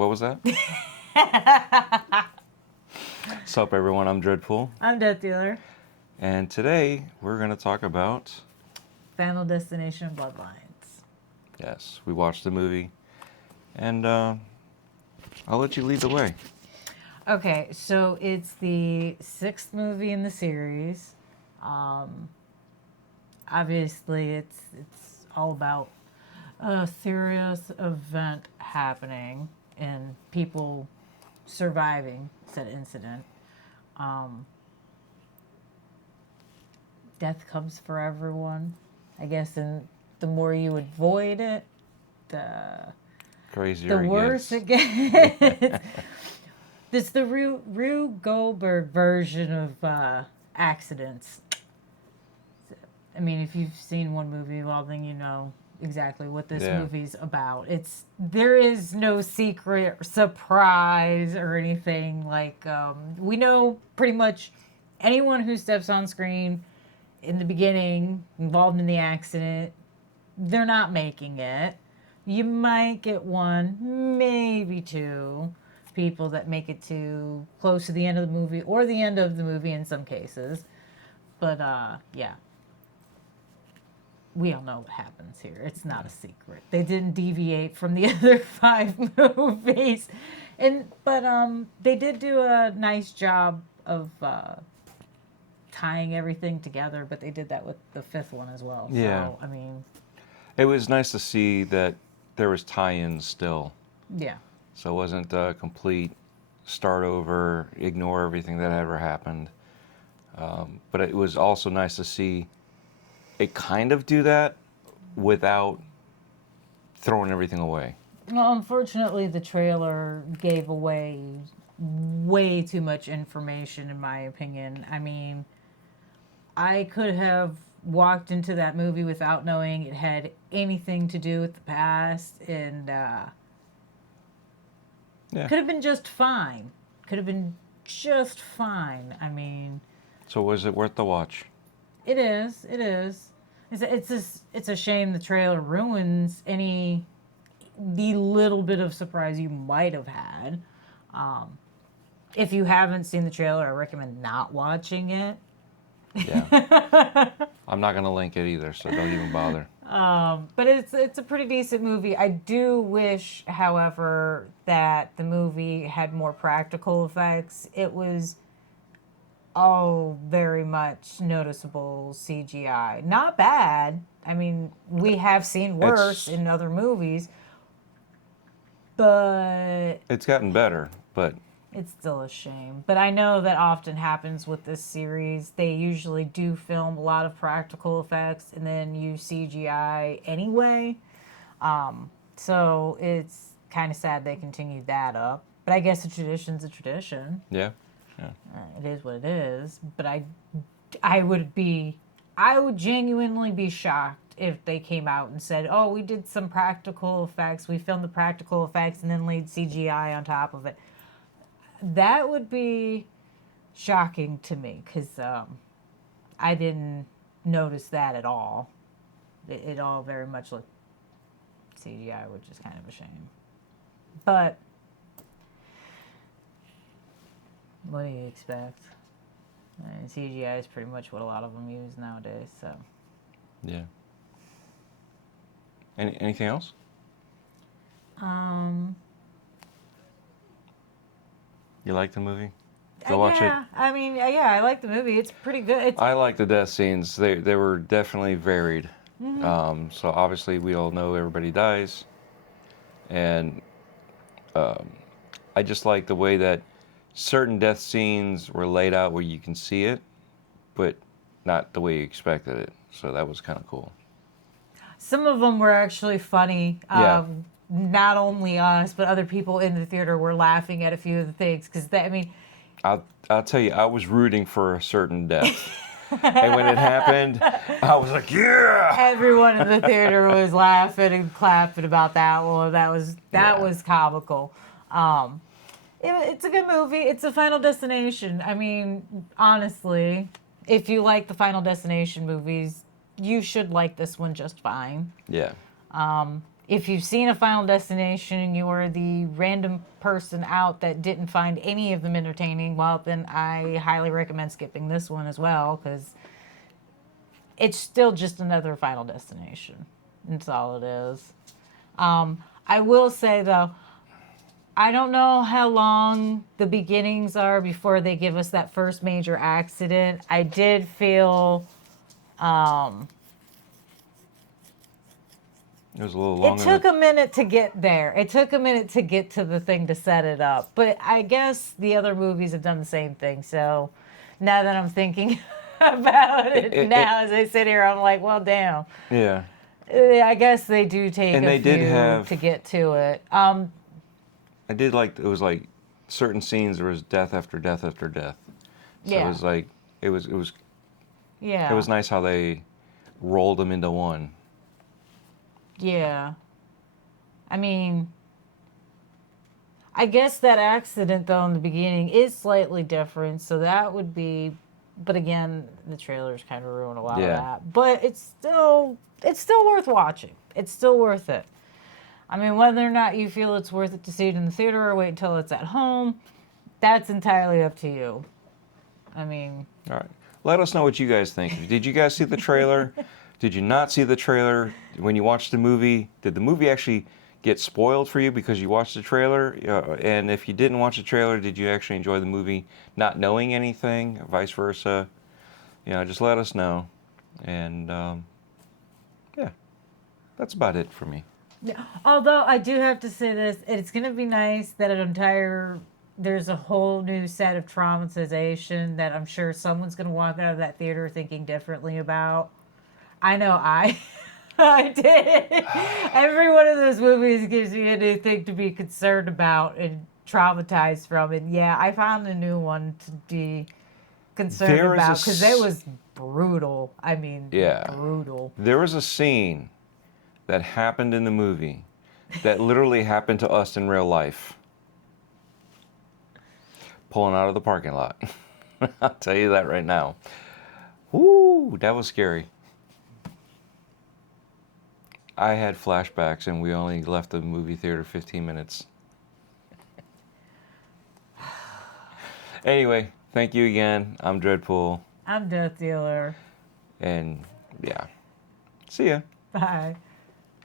What was that? What's up, everyone? I'm DREADPOOL. I'm Death Dealer. And today, we're going to talk about... Final Destination Bloodlines. Yes, we watched the movie. And I'll let you lead the way. Okay, so it's the 6th movie in the series. Obviously, it's all about a serious event happening and people surviving said incident. Death comes for everyone, I guess, and the more you avoid it, the Crazier worse it gets. It's the Rube Goldberg version of accidents. I mean, if you've seen one movie, well, then you know exactly what this movie's about. There is no secret surprise or anything. Like, we know pretty much anyone who steps on screen in the beginning involved in the accident, they're not making it. You might get one, maybe two people that make it to close to the end of the movie or the end of the movie in some cases. But yeah, we all know what happens here. It's not a secret. They didn't deviate from the other 5 movies, but they did do a nice job of tying everything together. But they did that with the 5th one as well. Yeah. So I mean, it was nice to see that there was tie-ins still. Yeah. So it wasn't a complete start over, ignore everything that ever happened. But it was also nice to see it kind of do that without throwing everything away. Well, unfortunately, the trailer gave away way too much information, in my opinion. I mean, I could have walked into that movie without knowing it had anything to do with the past, and could have been just fine. Could have been just fine. I mean... So was it worth the watch? It is. It is. It's a shame the trailer ruins the little bit of surprise you might have had. If you haven't seen the trailer, I recommend not watching it. Yeah. I'm not going to link it either, so don't even bother. But it's a pretty decent movie. I do wish, however, that the movie had more practical effects. It was all very much noticeable CGI. Not bad. I mean, we have seen worse in other movies, but... It's gotten better, but... It's still a shame. But I know that often happens with this series. They usually do film a lot of practical effects and then use CGI anyway. So it's kind of sad they continued that up. But I guess a tradition's a tradition. Yeah. It is what it is. But I would genuinely be shocked if they came out and said, oh, we did some practical effects. We filmed the practical effects and then laid CGI on top of it. That would be shocking to me because I didn't notice that at all. It all very much looked CGI, which is kind of a shame. But what do you expect? I mean, CGI is pretty much what a lot of them use nowadays. So yeah. Anything else? You like the movie? Go watch it. I mean, yeah, I like the movie. It's pretty good. I like the death scenes. They were definitely varied. Mm-hmm. So obviously we all know everybody dies. And I just like the way that certain death scenes were laid out where you can see it, but not the way you expected it. So that was kind of cool. Some of them were actually funny. Yeah. Not only us, but other people in the theater were laughing at a few of the things. Because, I mean... I'll tell you, I was rooting for a certain death. And when it happened, I was like, yeah! Everyone in the theater was laughing and clapping about that one. That was comical. It's a good movie. It's a Final Destination. I mean, honestly, if you like the Final Destination movies, you should like this one just fine. Yeah. if you've seen a Final Destination and you are the random person out that didn't find any of them entertaining, well, then I highly recommend skipping this one as well, because it's still just another Final Destination. That's all it is. I will say, though, I don't know how long the beginnings are before they give us that first major accident. I did feel It was a little it longer. took a minute to get there. It took a minute to get to the thing to set it up. But I guess the other movies have done the same thing. So now that I'm thinking about it now, as I sit here, I'm like, well, damn. Yeah. I guess they do take And a they few did have- to get to it. I did like, it was like certain scenes, there was death after death after death. So Yeah. it was like, it was Yeah. it was nice how they rolled them into one. Yeah. I mean, I guess that accident, though, in the beginning is slightly different. So that would be, but again, the trailers kind of ruin a lot of Yeah. that. But it's still worth watching. It's still worth it. I mean, whether or not you feel it's worth it to see it in the theater or wait until it's at home, that's entirely up to you. I mean, All right. Let us know what you guys think. Did you guys see the trailer? Did you not see the trailer? When you watched the movie, did the movie actually get spoiled for you because you watched the trailer? And if you didn't watch the trailer, did you actually enjoy the movie not knowing anything, vice versa? Just let us know. And yeah, that's about it for me. yeah. Although I do have to say this, it's going to be nice that there's a whole new set of traumatization that I'm sure someone's going to walk out of that theater thinking differently about. I know I did. Every one of those movies gives me a new thing to be concerned about and traumatized from. And yeah, I found a new one to be concerned There is a about because it was brutal. I mean, Yeah. brutal. There was a scene that happened in the movie that literally happened to us in real life. Pulling out of the parking lot. I'll tell you that right now. Woo, that was scary. I had flashbacks and we only left the movie theater 15 minutes. Anyway, thank you again. I'm DREADPOOL. I'm Death Dealer. And yeah, see ya. Bye.